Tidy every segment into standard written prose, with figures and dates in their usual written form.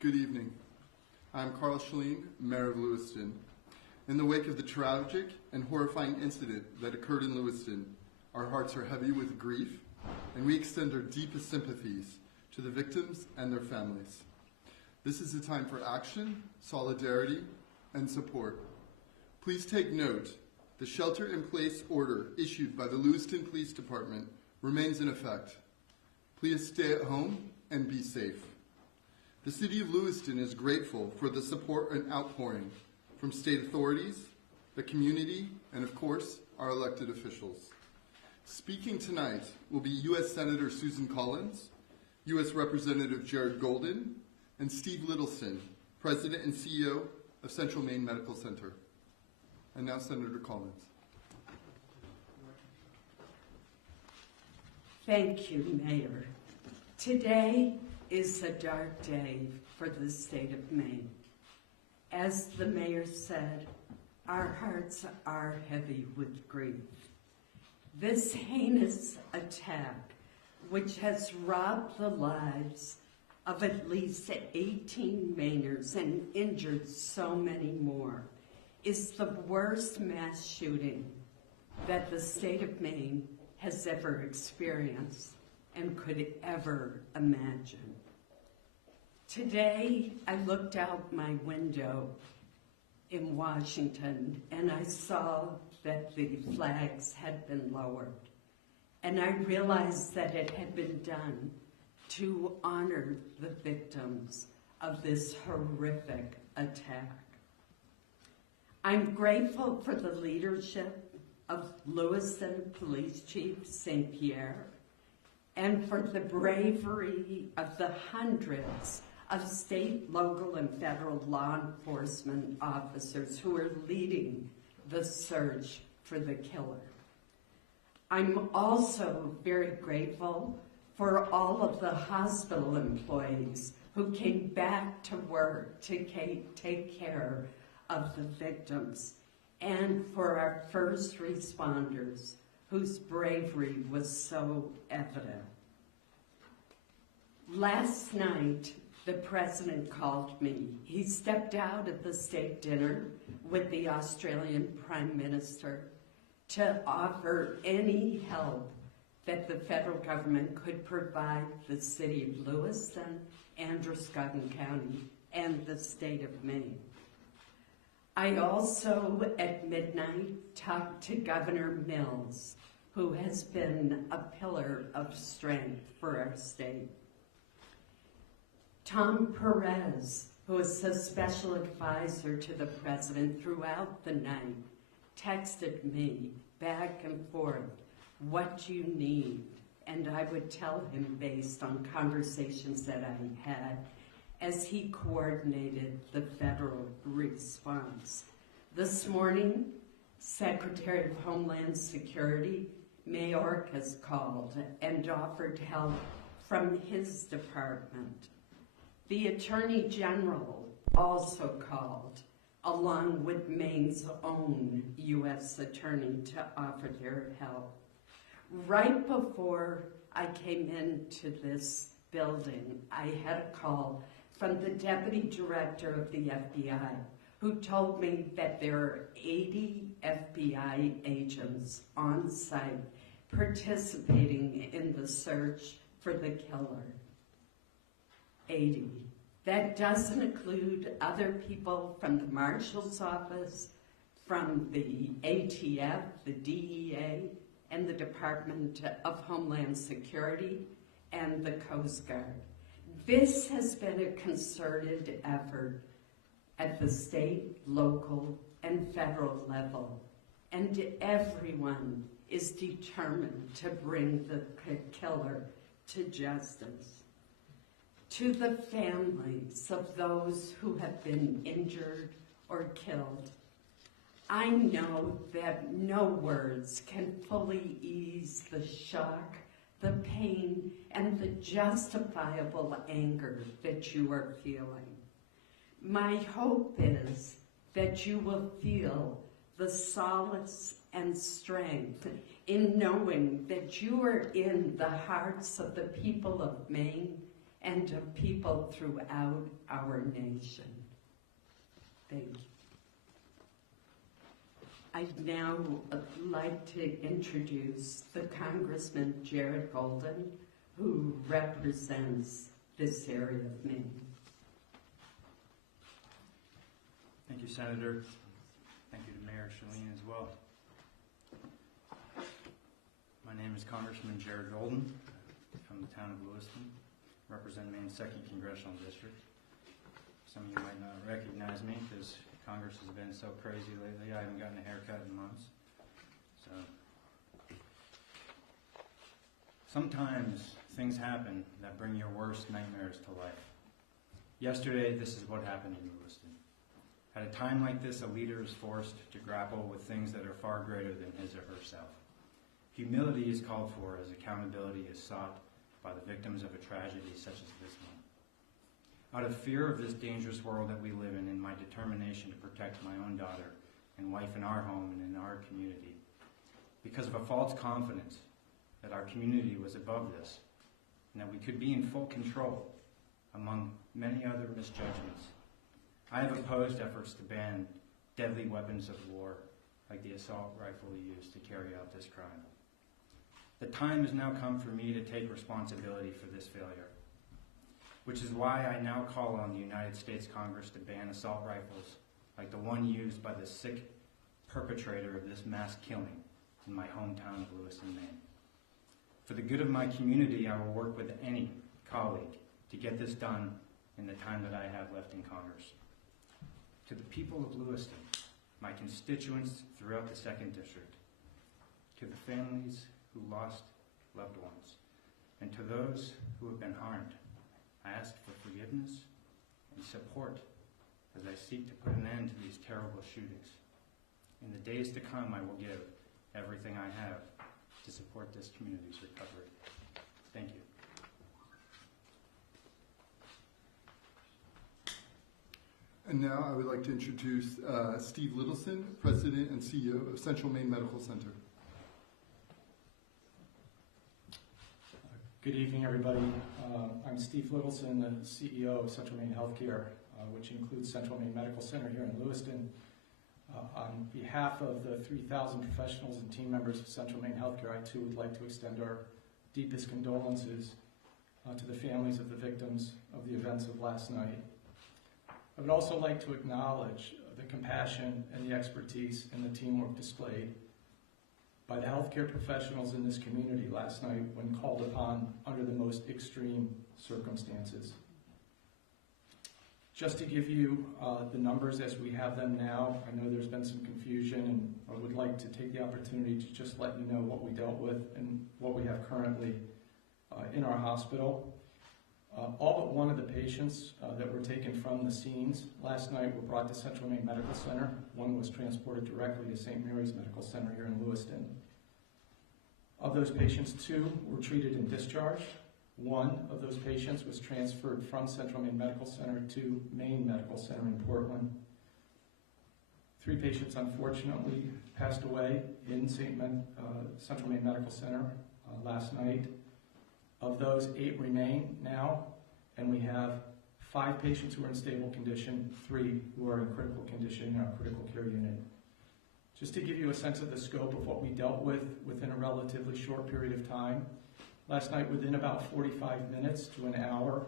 Good evening. I'm Carl Schleen, Mayor of Lewiston. In the wake of the tragic and horrifying incident that occurred in Lewiston, our hearts are heavy with grief, and we extend our deepest sympathies to the victims and their families. This is a time for action, solidarity, and support. Please take note, the shelter-in-place order issued by the Lewiston Police Department remains in effect. Please stay at home and be safe. The City of Lewiston is grateful for the support and outpouring from state authorities, the community, and of course, our elected officials. Speaking tonight will be U.S. Senator Susan Collins, U.S. Representative Jared Golden, and Steve Littleson, President and CEO of Central Maine Medical Center. And now Senator Collins. Thank you, Mayor. Today is a dark day for the state of Maine. As the mayor said, our hearts are heavy with grief. This heinous attack, which has robbed the lives of at least 18 Mainers and injured so many more, is the worst mass shooting that the state of Maine has ever experienced and could ever imagine. Today, I looked out my window in Washington and I saw that the flags had been lowered. And I realized that it had been done to honor the victims of this horrific attack. I'm grateful for the leadership of Lewiston Police Chief St. Pierre and for the bravery of the hundreds of state, local, and federal law enforcement officers who are leading the search for the killer. I'm also very grateful for all of the hospital employees who came back to work to take care of the victims, and for our first responders whose bravery was so evident. Last night, the president called me. He stepped out at the state dinner with the Australian Prime Minister to offer any help that the federal government could provide the city of Lewiston, Androscoggin County, and the state of Maine. I also, at midnight, talked to Governor Mills, who has been a pillar of strength for our state. Tom Perez, who is a special advisor to the president throughout the night, texted me back and forth, what you need, and I would tell him based on conversations that I had as he coordinated the federal response. This morning, Secretary of Homeland Security, Mayorkas, called and offered help from his department. The Attorney General also called, along with Maine's own U.S. Attorney, to offer their help. Right before I came into this building, I had a call from the Deputy Director of the FBI, who told me that there are 80 FBI agents on site participating in the search for the killer. 80. That doesn't include other people from the Marshal's Office, from the ATF, the DEA, and the Department of Homeland Security, and the Coast Guard. This has been a concerted effort at the state, local, and federal level, and everyone is determined to bring the killer to justice. To the families of those who have been injured or killed, I know that no words can fully ease the shock, the pain, and the justifiable anger that you are feeling. My hope is that you will feel the solace and strength in knowing that you are in the hearts of the people of Maine and of people throughout our nation. Thank you. I'd now like to introduce the Congressman Jared Golden, who represents this area of Maine. Thank you, Senator. Thank you to Mayor Shalene as well. My name is Congressman Jared Golden from the town of Lewiston, represent Maine's 2nd Congressional District. Some of you might not recognize me because Congress has been so crazy lately. I haven't gotten a haircut in months. So sometimes things happen that bring your worst nightmares to life. Yesterday, this is what happened in Lewiston. At a time like this, a leader is forced to grapple with things that are far greater than his or herself. Humility is called for as accountability is sought by the victims of a tragedy such as this one. Out of fear of this dangerous world that we live in and my determination to protect my own daughter and wife in our home and in our community, because of a false confidence that our community was above this and that we could be in full control, among many other misjudgments, I have opposed efforts to ban deadly weapons of war like the assault rifle used to carry out this crime. The time has now come for me to take responsibility for this failure, which is why I now call on the United States Congress to ban assault rifles like the one used by the sick perpetrator of this mass killing in my hometown of Lewiston, Maine. For the good of my community, I will work with any colleague to get this done in the time that I have left in Congress. To the people of Lewiston, my constituents throughout the 2nd District, to the families who lost loved ones, and to those who have been harmed, I ask for forgiveness and support as I seek to put an end to these terrible shootings. In the days to come, I will give everything I have to support this community's recovery. Thank you. And now I would like to introduce Steve Littleson, President and CEO of Central Maine Medical Center. Good evening, everybody. I'm Steve Littleson, the CEO of Central Maine Healthcare, which includes Central Maine Medical Center here in Lewiston. On behalf of the 3,000 professionals and team members of Central Maine Healthcare, I too would like to extend our deepest condolences to the families of the victims of the events of last night. I would also like to acknowledge the compassion and the expertise and the teamwork displayed by the healthcare professionals in this community last night when called upon under the most extreme circumstances. Just to give you the numbers as we have them now, I know there's been some confusion, and I would like to take the opportunity to just let you know what we dealt with and what we have currently in our hospital. All but one of the patients that were taken from the scenes last night were brought to Central Maine Medical Center. One was transported directly to St. Mary's Medical Center here in Lewiston. Of those patients, 2 were treated and discharged. 1 of those patients was transferred from Central Maine Medical Center to Maine Medical Center in Portland. 3 patients, unfortunately, passed away in Central Maine Medical Center last night. Of those, 8 remain now, and we have 5 patients who are in stable condition, 3 who are in critical condition in our critical care unit. Just to give you a sense of the scope of what we dealt with within a relatively short period of time, last night within about 45 minutes to an hour,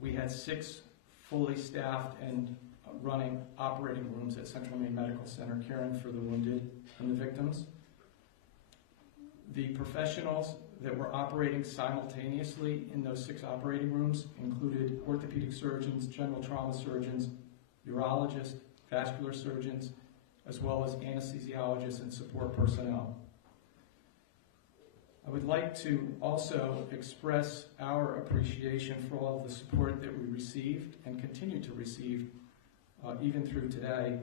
we had 6 fully staffed and running operating rooms at Central Maine Medical Center caring for the wounded and the victims. The professionals that were operating simultaneously in those 6 operating rooms included orthopedic surgeons, general trauma surgeons, urologists, vascular surgeons, as well as anesthesiologists and support personnel. I would like to also express our appreciation for all of the support that we received and continue to receive even through today.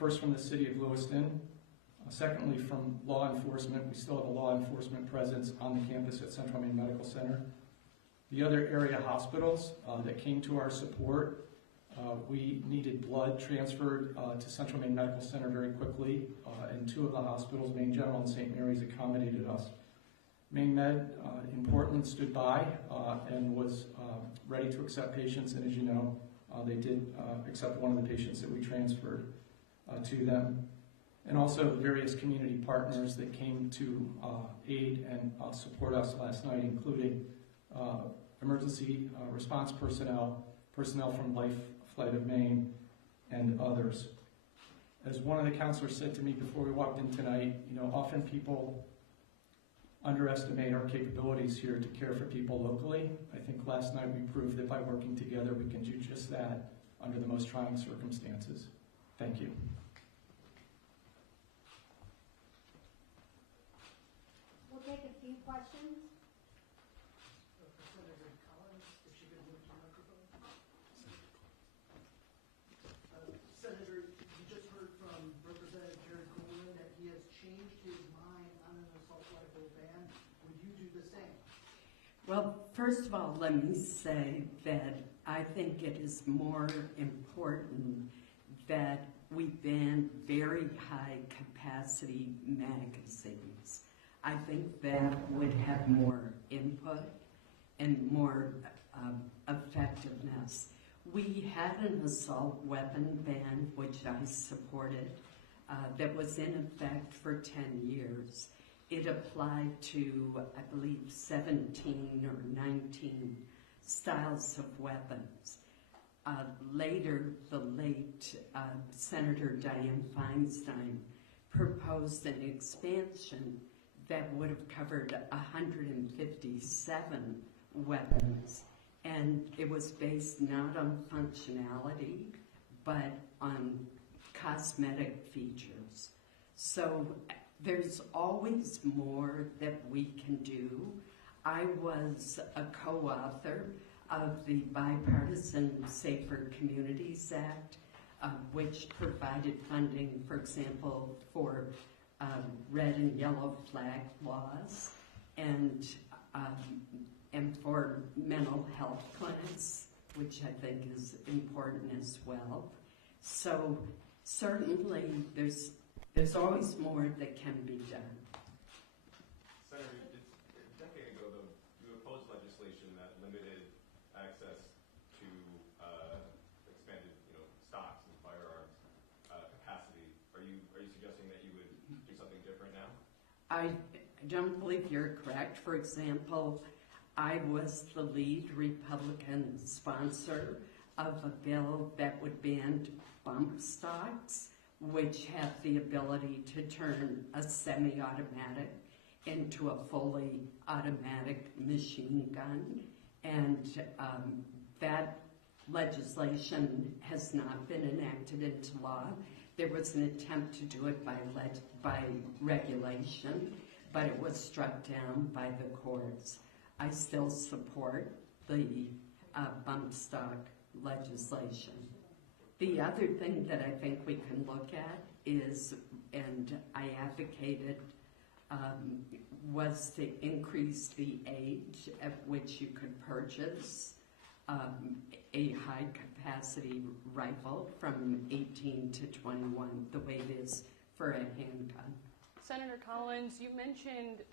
First from the city of Lewiston, secondly from law enforcement. We still have a law enforcement presence on the campus at Central Maine Medical Center. The other area hospitals that came to our support, we needed blood transferred to Central Maine Medical Center very quickly, and 2 of the hospitals, Maine General and St. Mary's, accommodated us. Maine Med in Portland stood by and was ready to accept patients, and as you know, they did accept one of the patients that we transferred to them. And also the various community partners that came to aid and support us last night, including emergency response personnel, personnel from Life Flight of Maine, and others. As one of the counselors said to me before we walked in tonight, often people underestimate our capabilities here to care for people locally. I think last night we proved that by working together we can do just that under the most trying circumstances. Thank you. We'll take a few questions. Senator Collins, if she could move to the microphone. Senator, you just heard from Representative Jared Golden that he has changed his mind on an assault rifle ban. Would you do the same? Well, first of all, let me say that I think it is more important that we ban very high capacity magazines. I think that would have more input and more effectiveness. We had an assault weapon ban, which I supported, that was in effect for 10 years. It applied to, I believe, 17 or 19 styles of weapons. Later, the late Senator Dianne Feinstein proposed an expansion that would have covered 157 weapons. And it was based not on functionality, but on cosmetic features. So there's always more that we can do. I was a co-author of the Bipartisan Safer Communities Act, which provided funding, for example, for red and yellow flag laws and for mental health clinics, which I think is important as well. So certainly there's always more that can be done. Senator, a decade ago, you opposed legislation that limited access to expanded, stocks and firearms capacity. Are you suggesting that you would do something different now? I don't believe you're correct. For example, I was the lead Republican sponsor of a bill that would ban bump stocks, which have the ability to turn a semi-automatic into a fully automatic machine gun. And that legislation has not been enacted into law. There was an attempt to do it by regulation, but it was struck down by the courts. I still support the bump stock legislation. The other thing that I think we can look at is, and I advocated, was to increase the age at which you could purchase a high-capacity rifle from 18 to 21, the way it is for a handgun. Senator Collins, you mentioned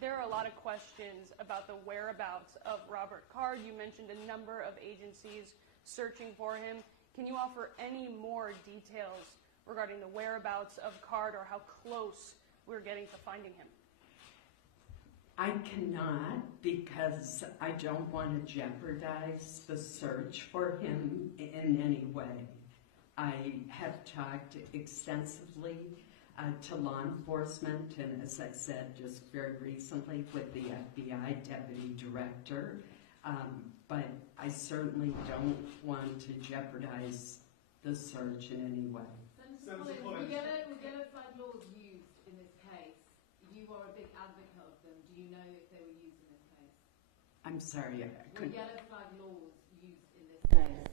there are a lot of questions about the whereabouts of Robert Card. You mentioned a number of agencies searching for him. Can you offer any more details regarding the whereabouts of Card or how close we're getting to finding him? I cannot, because I don't want to jeopardize the search for him in any way. I have talked extensively to law enforcement, and as I said just very recently with the FBI Deputy Director, but I certainly don't want to jeopardize the search in any way. Senator Collins, whichever flag laws used in this case, you are a big advocate of them. Do you know if they were used in this case? I'm sorry, I couldn't. Were yellow flag laws used in this case?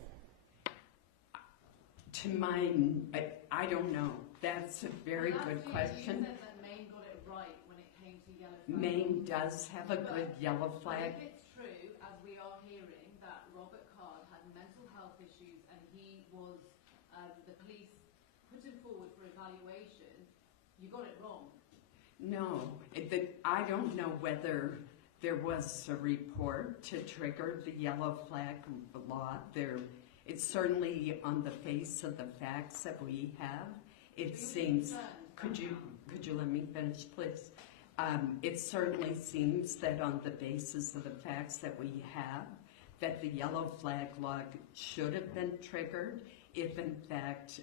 To mine, I don't know. That's a very good question. You said that Maine got it right when it came to yellow flag. Maine does have a good yellow flag. But if it's true, as we are hearing, that Robert Card had mental health issues and he was, the police put him forward for evaluation, you got it wrong. No, I don't know whether there was a report to trigger the yellow flag law. It's certainly on the face of the facts that we have. It seems. Could you let me finish, please? It certainly seems that on the basis of the facts that we have, that the yellow flag law should have been triggered if, in fact,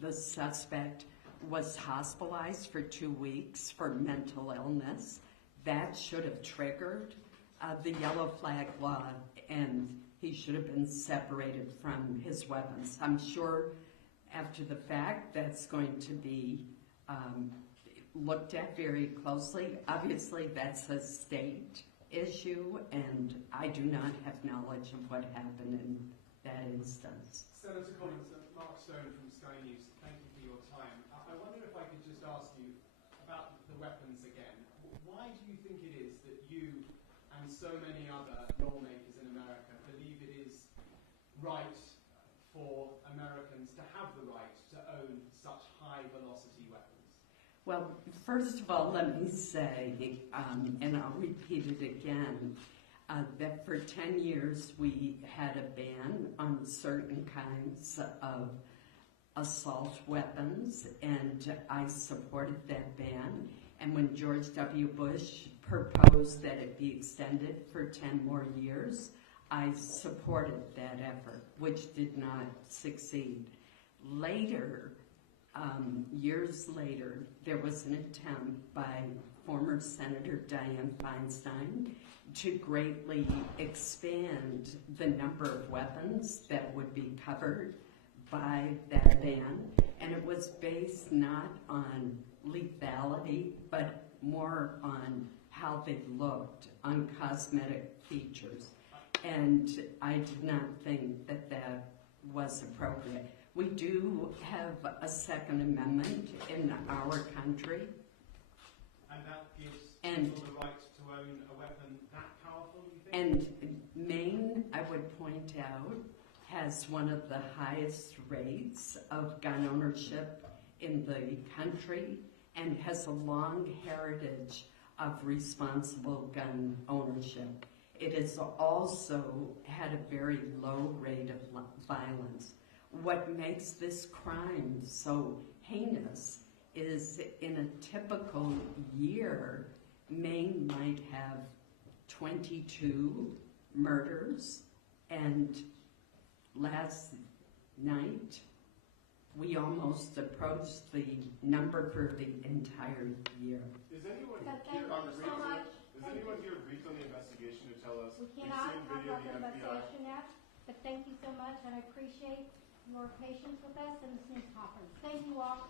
the suspect was hospitalized for 2 weeks for mental illness. That should have triggered the yellow flag law, and he should have been separated from his weapons. I'm sure after the fact that's going to be looked at very closely. Obviously, that's a state issue, and I do not have knowledge of what happened in that instance. Senator Collins, Mark Stone from Sky News, thank you for your time. I wonder if I could just ask you about the weapons again. Why do you think it is that you and so many other lawmakers in America believe it is right for Americans to have the right to own such high-velocity weapons? Well, first of all, let me say, and I'll repeat it again, that for 10 years we had a ban on certain kinds of assault weapons, and I supported that ban. And when George W. Bush proposed that it be extended for 10 more years, I supported that effort, which did not succeed. Later, years later, there was an attempt by former Senator Dianne Feinstein to greatly expand the number of weapons that would be covered by that ban, and it was based not on lethality, but more on how they looked, on cosmetic features. And I did not think that that was appropriate. We do have a Second Amendment in our country. And that gives people the right to own a weapon that powerful, do you think? And Maine, I would point out, has one of the highest rates of gun ownership in the country and has a long heritage of responsible gun ownership. It has also had a very low rate of violence. What makes this crime so heinous is in a typical year, Maine might have 22 murders, and last night we almost approached the number for the entire year. Is anyone Thank here you on so briefed on much. Is anyone here briefed on the investigation to tell us? We We've cannot seen talk video about of the the FBI. investigation yet, but thank you so much, and I appreciate your patience with us in this news conference. Thank you all.